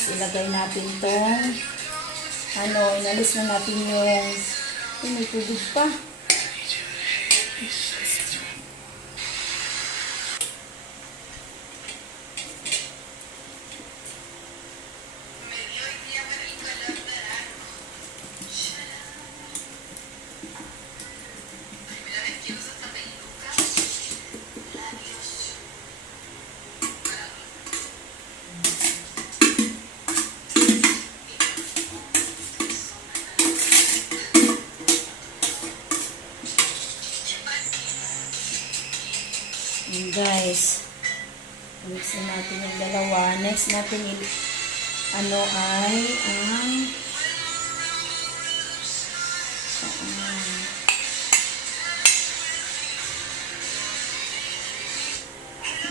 Next, ilagay natin tong inalis na natin yung may tubig pa. Ayan guys, mix natin yung dalawa. Next natin ay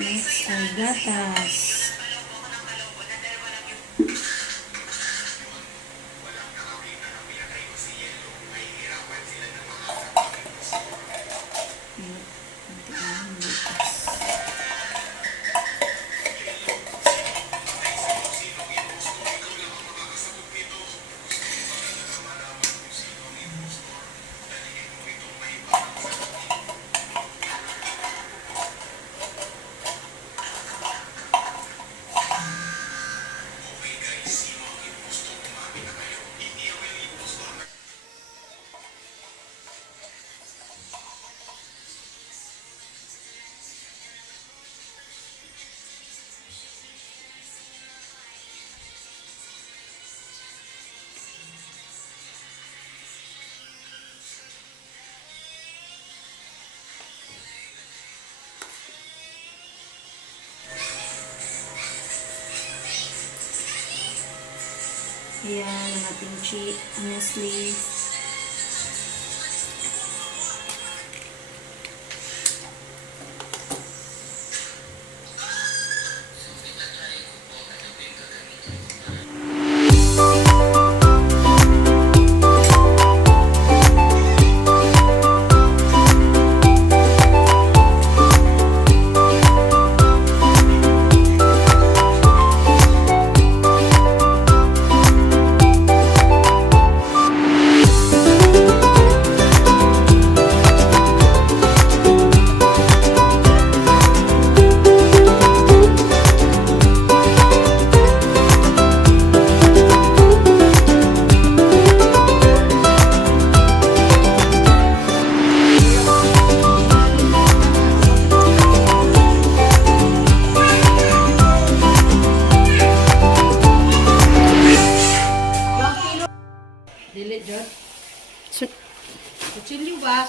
next ang gatas. Ayan ang ating Nestle. Kutsilyo ba?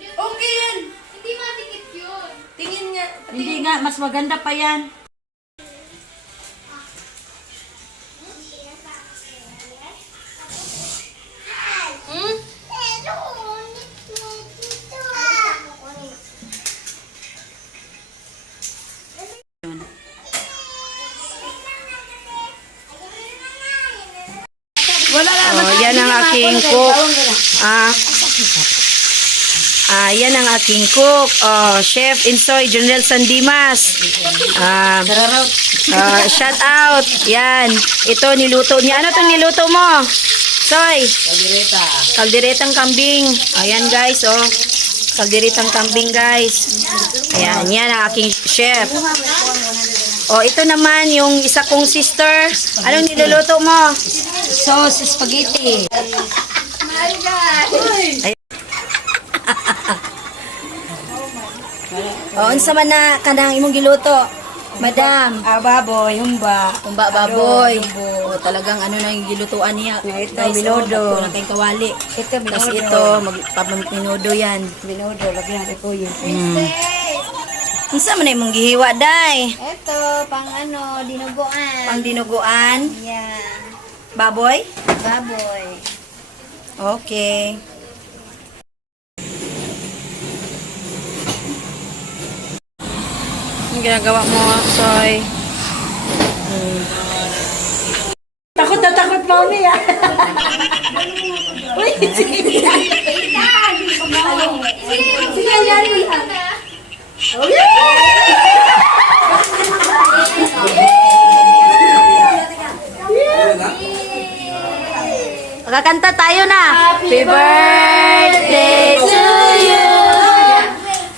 Okay yan! Hindi madikit yun. Tingin nga. Hindi nga, mas maganda pa yan. Wala na. Oh, yan ang aking cook. Yan ang aking cook. Chef Insoy Junel Sandimas. Shout out. Yan. Ito niluto niya. Ano 'tong niluto mo? Soy. Kaldereta. Kalderetang kambing. Ayan guys, oh. Kalderetang kambing guys. Ayan, yan ang aking chef. Ito naman yung isa kong sister. Anong niluluto mo? Sauce spaghetti. Unsa man na kanang imong giluto? Madam, Baboy, humba. tumba baboy. Talagang ano na yung gilutuan niya. Ito, Guys, binodo. na kayong kawali. Ito, Tapos binodo. ito, magpapaminodo yan. Binodo, lagyan natin ko yun. Unsa man na imong gihiwa, day? Ito, pang dinuguan. Pang dinuguan, Yan. baboy? Baboy. Okay. Ang ginagawa mo, Soy? Takot na takot, mami, ah. Uy, sige. Sige, yan lang. Kakanta tayo na. Happy birthday to you.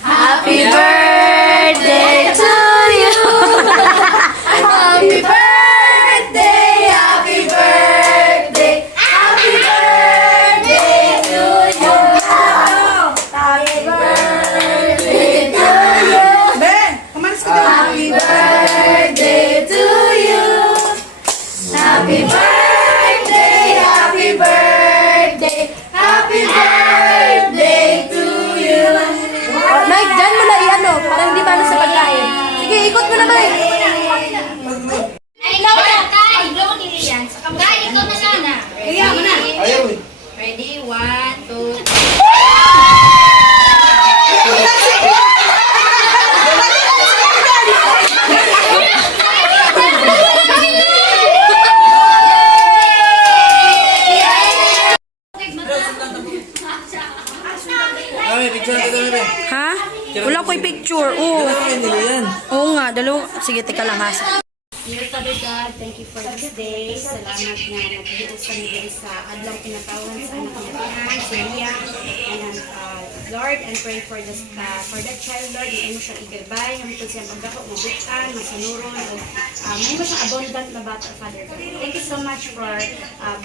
Happy birthday to you. Happy birthday, happy birthday, happy birthday to you. Happy birthday to you. Happy birthday to you. Happy birthday, happy birthday, happy birthday to you. Mike, dyan mo na i-ano, para hindi paano sa pagkain. Sige, ikot mo na, Mike. Ay, ikaw na, Kai. Blow ni Rian. Kai, ikaw na lang. Kaya mo na. Ready? 1, 2, 3. Ha? Wala ko'y picture. Oo. Oo nga, sige, teka lang ha. Dear Father God, thank you for this day. Salamat nga nagpahiusan mo din sa adlang pinatawan sa anak niya, si Lia. And Lord, and pray for that child, Lord, na imo siya igabay, namin siya magdako, mabutan, masunuron, may mo siyang abundant na bata, Father God. Thank you so much for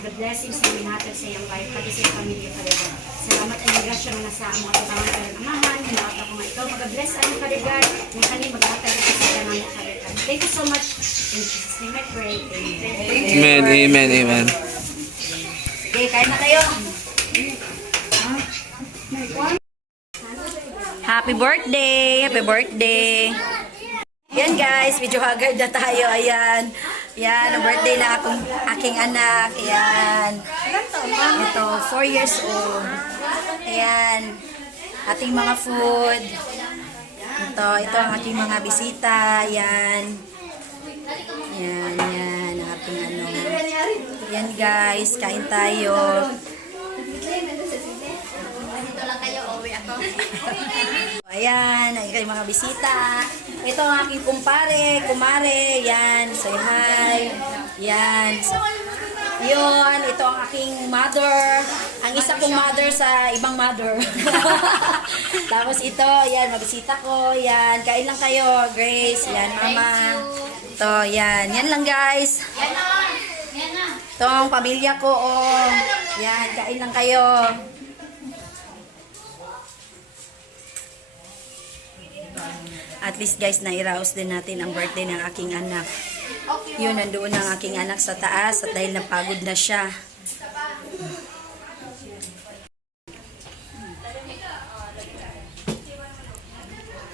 the blessings na minatag sa iyong life, pati sa iyong pamilya, Father God. Salamat ang grasya na nasa mga katawan ka ng amahan, hinawat ako nga ikaw, mag-bless ang Father God, yung kanin mag-atag ito sa kanang Father God. Thank you so much. In Jesus' name I pray. Amen. Amen, amen. Okay, kain na tayo. Happy birthday! Happy birthday! Yan guys, medyo haggard na tayo. Ayan. Yan, ang birthday na aking anak. Ayan. Ito, 4 years old. Ayan. Ating mga food. Ito ang ating mga bisita. Ayan. Yan, yan. Ating ano. Yan guys, kain tayo. Dito lang kayo, uwi ako. Ayan, ay kayo mga bisita. Ito ang aking kumare. Yan, say hi. Yan. Yun, ito ang aking mother. Ang isa kong mother sa ibang mother. Tapos ito, yan, mabisita ko. Yan, kain lang kayo, Grace. Yan, mama. Ito, yan. Yan lang, guys. Ito ang pamilya ko, oh. Yan, kain lang kayo. At least guys, nairaos din natin ang birthday ng aking anak. Yun, nandoon ang aking anak sa taas at dahil napagod na siya.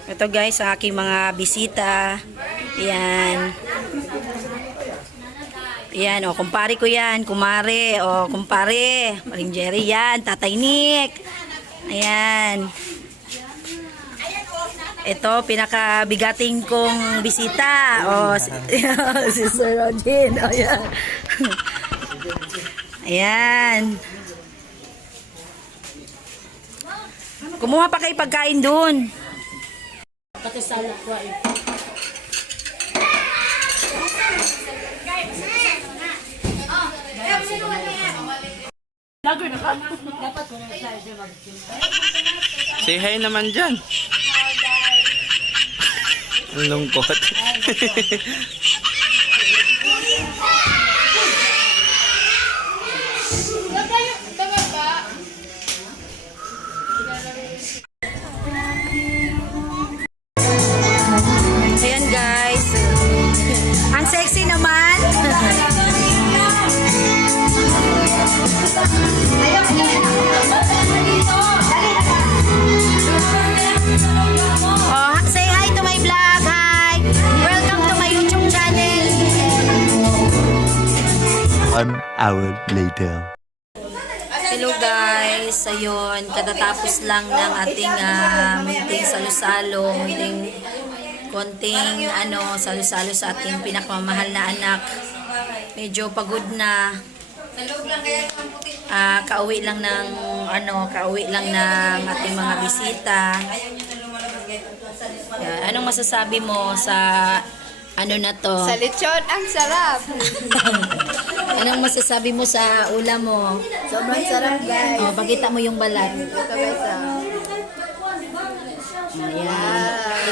Ito guys, ang aking mga bisita. Yan. Yan, o, kumpare ko yan. Kumare, o, kumpare. Maring Jerry yan. Tatay Nick. Ayan. Ito, pinakabigating kong bisita. O, si Sir Rodin. O, yan. Ayan. Kumuha pa kayo pagkain dun. Pati sa lakwa eh. Lago na ka. Dapat mo na tayo mag-tinta. Say hi naman dyan. Ang lungkot. Ayan guys. Ang sexy naman. Oh, say hi to my vlog. Hi. Welcome to my YouTube channel. 1 hour later. Hello guys. Ayun, katatapos lang ng ating munting salo-salo, konting salo-salo sa ating pinakamamahal na anak. Medyo pagod na. Kauwi lang ng ating mga bisita. Anong masasabi mo sa ano na to? Sa lechon, ang sarap. Anong masasabi mo sa ulam mo? Sobrang sarap, guys. Oh, pakita mo yung balat. Ito, guys, Ayan.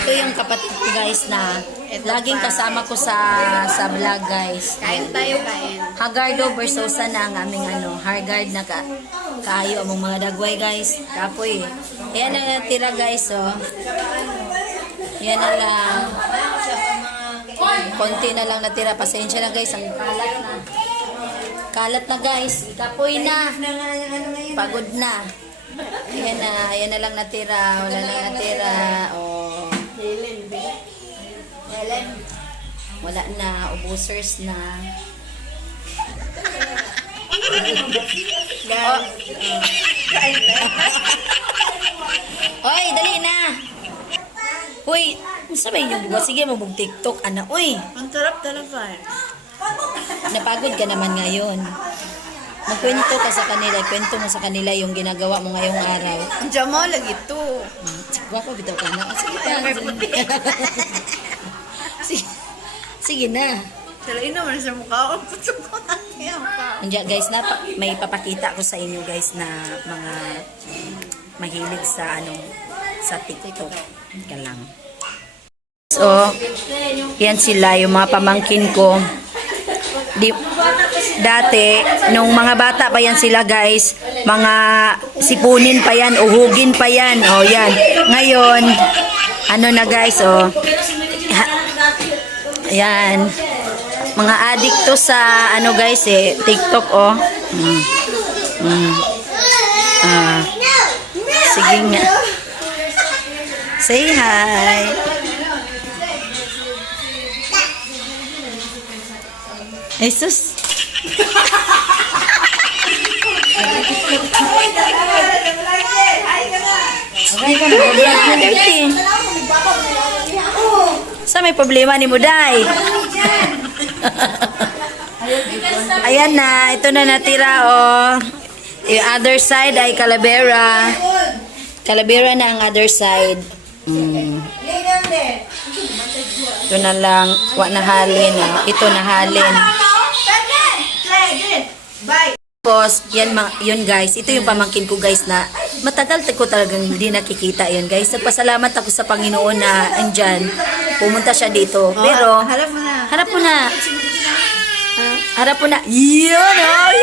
Ito yung kapatid ko guys na laging kasama ko sa vlog guys. Kain tayo, kain. Hagardo Versosa na ang aming Hagard na kaayo among mga dagway guys. Kapoy. Ayan ang natira guys oh. Yan na lang. Konti na lang natira. Pasensya na guys. Ang kalat na. Kalat na guys. Kapoy na. Pagod na. Ayan na lang natira. Wala na natira. Oh. Wala na. Ubusers na. Oy, dali na. Uy, sabay yung buwa. Sige, mabug TikTok. Ana, uy. Ang sarap talaga. Napagod ka naman ngayon. Magkwento ka sa kanila. Kwento mo sa kanila yung ginagawa mo ngayong araw. Ang jamo lagi to. Sigwa ko, bitaw ka na. Sige na. Sige, sige na. Talain naman sa mukha ko. Putsok ko natin ang mukha. Andiyan guys, may papakita ko sa inyo guys na mga mahilig sa sa TikTok. Ka lang. So, yan sila yung mga pamangkin ko. Dati, nung mga bata pa yan sila guys, mga sipunin pa yan, uhugin pa yan. O yan. Ngayon, ano na guys, ayan. Mga adikto sa guys TikTok sige nga. Say hi. Jesus. Sa may problema ni mo, Day? Ayan na, ito na natira, Yung other side ay Calavera. Calavera na ang other side. Ito na lang, nahalin. Ito nahalin. Tapos, yun guys, ito yung pamangkin ko guys na matagal ko talagang hindi nakikita yan guys. Nagpasalamat ako sa Panginoon na andyan. Pumunta siya dito. Pero, Harap mo na. harap mo na. Harap mo na. Yun Yay!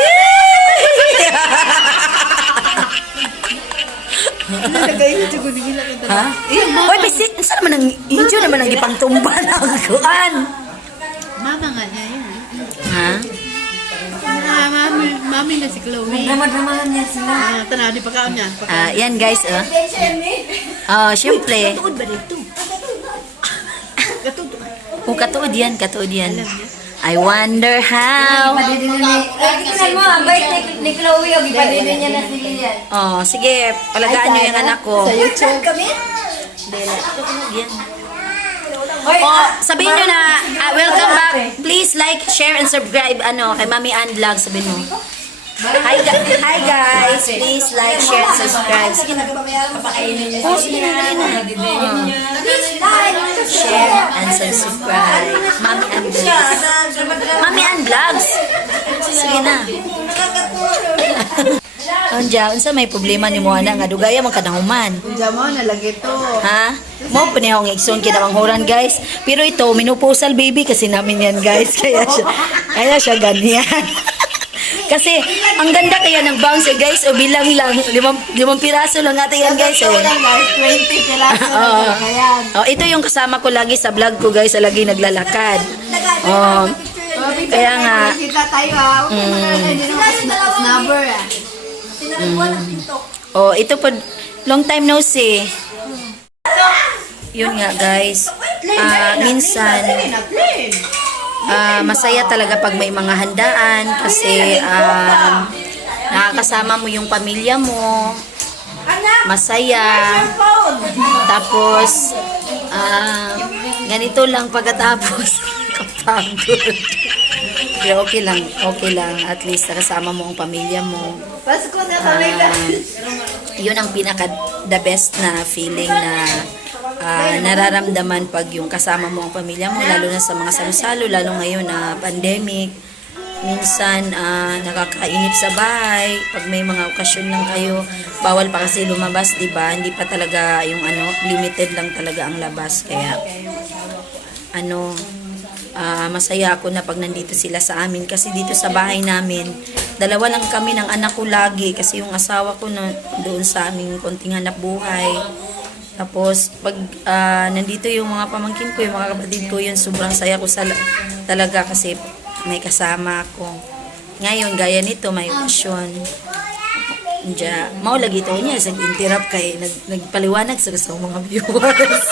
Nalagay ko siguro nila kita. Ha? Uy, basi, saan naman ang inyo naman ang ipangtumba ng kuan? Mama nga niya yun. Ha? Mami na si Chloe. Naman niya sila. Tanaw, di pa kaon niya. Yan guys, syempre. Katuod ba dito? Katuod. Katuod yan. I wonder how. Tignan mo, ang bait ni Chloe, o ipadili niya na si Lilian. Sige, palagaan niyo yung anak ko. Sa YouTube. Sabihin nyo na, welcome back. Please like, share, and subscribe, kay Mami Ann Vlog, sabihin mo. Hi guys, please like, share, and subscribe. Sige na, sige na. Share and subscribe. Mami Ann Vlogs. Mami Ann Vlogs. Sige na. Anja, unsa may problema ni mo ana nga dugaya man kanahuman. Jamo, nalagay to. Ha? Mo pa niya akong igsoon kinamanghuran guys. Pero ito, menopausal baby kasi namin yan guys. Kaya siya ganyan. Kasi, ang ganda kaya ng bounce guys. O bilang lang, limang piraso lang natin yan guys. 20 piraso. Ito yung kasama ko lagi sa vlog ko guys. Lagi naglalakad. Kaya nga. Kita tayo ha. Snubber Ito po, long time no see. Yun nga guys. Minsan, masaya talaga pag may mga handaan kasi nakakasama mo yung pamilya mo. Masaya. Tapos, ganito lang pagkatapos. Kapagod. Pero okay lang. At least nakasama mo ang pamilya mo. Pasko na kami Yun ang pinaka the best na feeling na nararamdaman pag yung kasama mo ang pamilya mo, lalo na sa mga salo-salo, lalo ngayon na pandemic. minsan nakakainip sa bahay. Pag may mga okasyon lang kayo, bawal pa kasi lumabas, 'di ba? Hindi pa talaga yung limited lang talaga ang labas. Kaya masaya ako na pag nandito sila sa amin kasi dito sa bahay namin, dalawa lang kami ng anak ko lagi kasi yung asawa ko na doon sa aming konting hanap buhay. Tapos, pag nandito yung mga pamangkin ko, yung mga kapatid ko, yun, sobrang saya ko talaga kasi may kasama ako. Ngayon, gaya nito, may okasyon. Mao lagi ito niya, sa interrupt kay, nagpaliwanag sa mga viewers.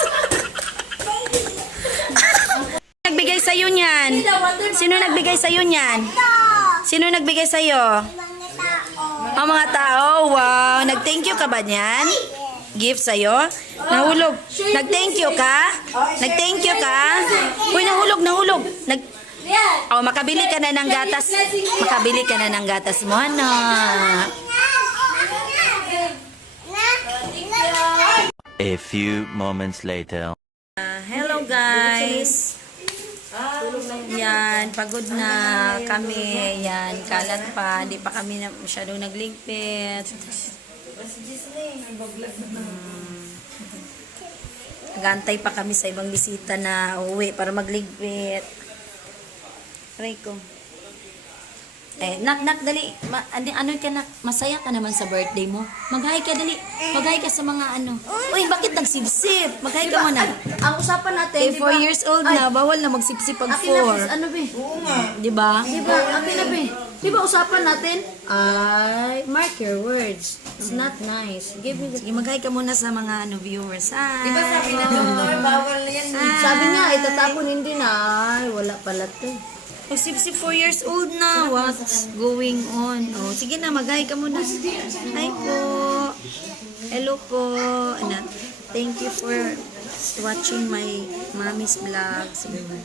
Nagbigay sa'yo niyan? Sino nagbigay sa'yo niyan? Sino nagbigay sa'yo? Ang mga tao. Wow. Nag-thank you ka ba niyan? Gift sa'yo? Nahulog. Nag-thank you ka? Nag-thank you ka? Uy, nahulog. Makabili ka na ng gatas. Makabili ka na ng gatas mo, anak. A few moments later. Hello guys. Yan, pagod na kami. Yan, kalat pa. Hindi pa kami masyadong nagligpit. Gantay pa kami sa ibang bisita na uuwi para magligpit. Aray ko. Nak, dali. Ano ka, nak? Masaya ka naman sa birthday mo. Mag-hi ka, dali. Mag-hi ka sa mga Uy, bakit nagsipsip? Mag-hi ka muna. Ang usapan natin, 4 years old na, bawal na magsipsip pag 4. ano be? Oo nga. Di ba? Di ba usapan natin? Mark your words. It's not nice. Give me the... Sige, mag-hi ka muna sa mga viewers. Hi. Di ba sabi na bawal na yan. Sabi nga, itatapon hindi na. Ay, wala pala to. Magsipsip 4 years old na. What's going on? Oh, sige na, mag-hi ka muna. Hi po. Hello po. Thank you for watching my mommy's vlog.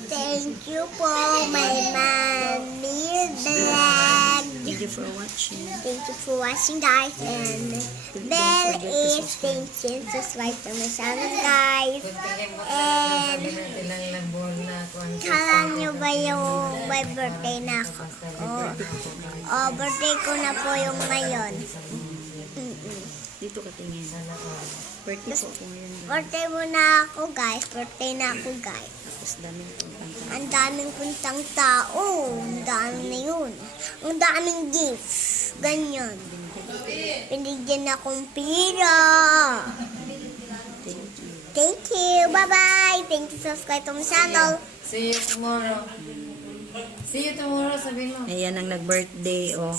Thank you po, my mommy vlog. Thank you for watching. Thank you for watching, guys. And bell is thank you. Subscribe to my channel, guys. And kala nyo ba yung may birthday na ako? Birthday ko na po yung ngayon. Dito ka tingin. Birthday ko ako ngayon. Birthday mo na ako, guys. Birthday na ako, guys. Tapos daming puntang. Ang daming puntang tao. Ang dami na yun. Ang daming gifts. Ganyan. Binigyan akong pira. Thank you. Bye-bye. Thank you. Subscribe to my channel. See you tomorrow. See you tomorrow, sabihin mo. Ayan ang nag-birthday. Oh.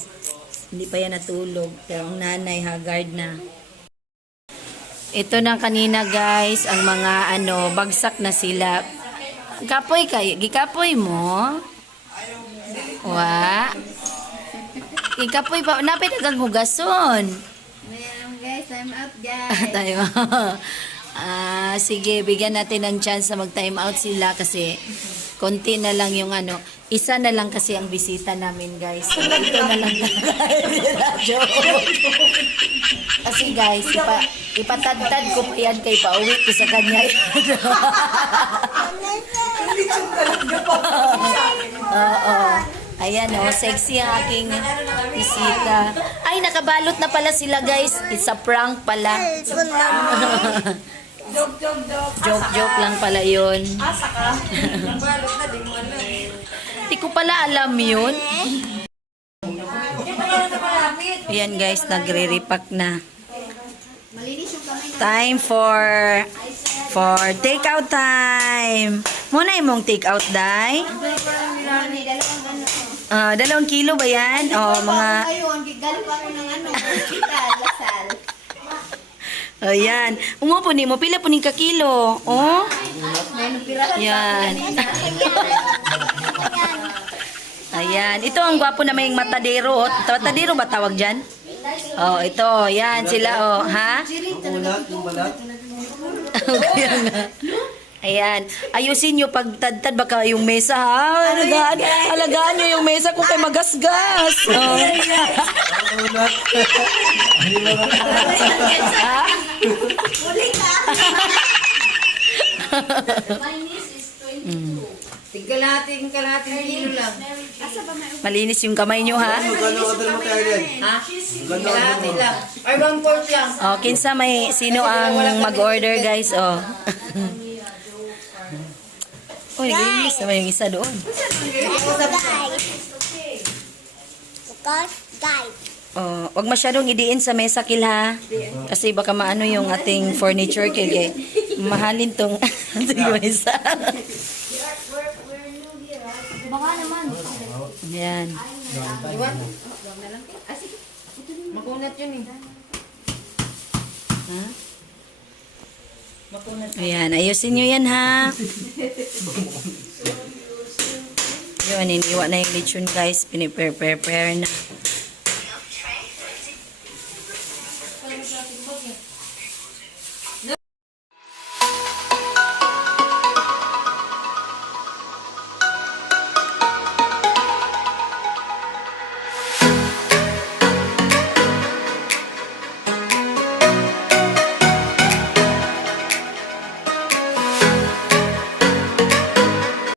Hindi pa yan natulog. Pero ang nanay, haggard na. Ito na kanina guys, ang mga bagsak na sila. Kapoy kayo, gikapoy mo? Wa? Ikapoy pa, napit kang hugason. Guys, I'm out, guys. Tayo. Sige, bigyan natin ng chance na mag-time out sila kasi konti na lang yung isa na lang kasi ang bisita namin guys. So, ito na lang joke. Kasi guys, ipatadtad ko pa yan kay pauwi ko sa kanya. Oo. Ayan sexy ang aking bisita. Ay, nakabalot na pala sila guys. It's a prank pala. Joke lang pala yun. Hindi ko pala alam yun. Ayan guys, nagre-repack na. Time for take-out time. Muna imong take-out, day. 2 kilo ba yan? Mga... Ayan. Umupo ni mo. Pila po ni ka kilo. Oh. Yan. Ayan. Ito ang gwapo na may matadero. Matadero ba tawag dyan? Oh, ito. Yan sila. Ha? Ayan. Ayusin nyo pagtadtad baka yung mesa ha. Alagaan nyo yung mesa kung kayo magasgas. Oh. Kalahating kilo lang. Malinis yung kamay nyo, ha? Ha? Kalahati lang. Or 1/4 lang. Oh, kinsa sino ang mag-order, guys? Oh. Oh, nag-English naman yung isa doon. Guys. Oh, wag masyadong idiin sa mesa kil, ha. Kasi baka maano yung ating furniture kil kay mahalin tong ating mesa. Baka naman. Yan. Makunat yun eh. Ayan, ayusin nyo yan, ha. Yun, iniwa na yung lechon, guys. Piniprepare na.